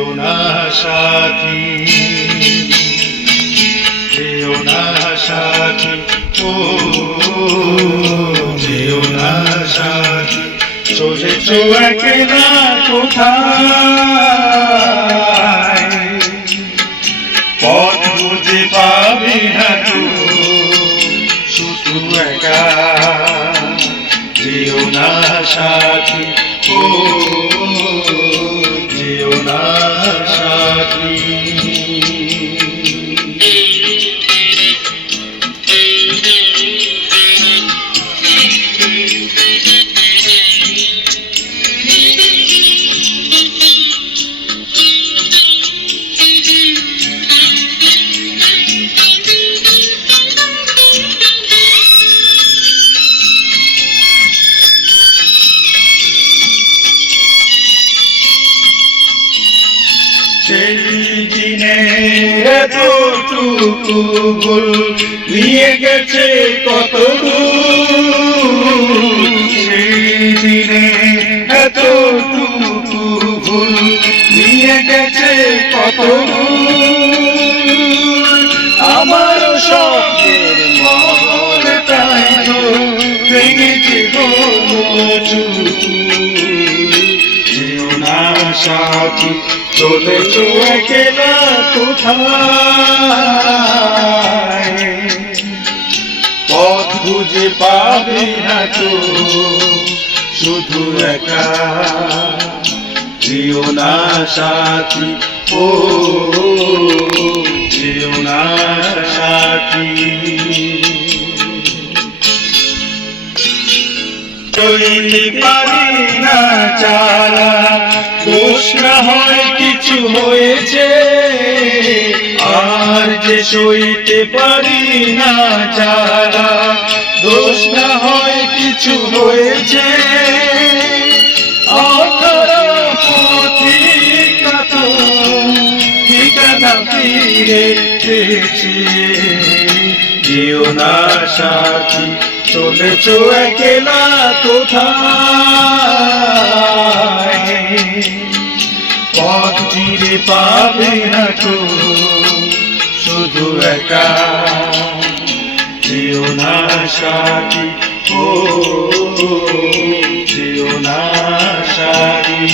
যেও না সাথী, যেও না সাথী, ও যেও না সাথী, চলেছ একলা কোথায়, পথ খুঁজে পাবে না তো শুধু একা, যেও না সাথী, ও যেও না সাথী। সেই দিনে এতটুকু ভুল নিয়ে গেছে কত দূর, সেই দিনে এতটুকু ভুল নিয়ে গেছে কত দূর, আমার স্বপ্নের মনটাই তো ভেঙেছে গো চুর, যেও না সাথী, চলেছ একলা কোথায়, পথ খুঁজে পাবে না তো শুধু একা, যেও না সাথী, ও যেও না সাথী। চলতে পারি না চালা, দোষ না হয় কিছু হয়েছে, আর যে সইতে পারি না চালা, দোষ না হয় কিছু হয়েছে, অধরা পথিকা তো ঠিকানা ফিরে পেয়েছে, যেও না সাথী, চলেছ একলা কোথায়, পথ ফিরে পাবে না তো শুধু একা, যেও না সাথী, ও যেও না সাথী।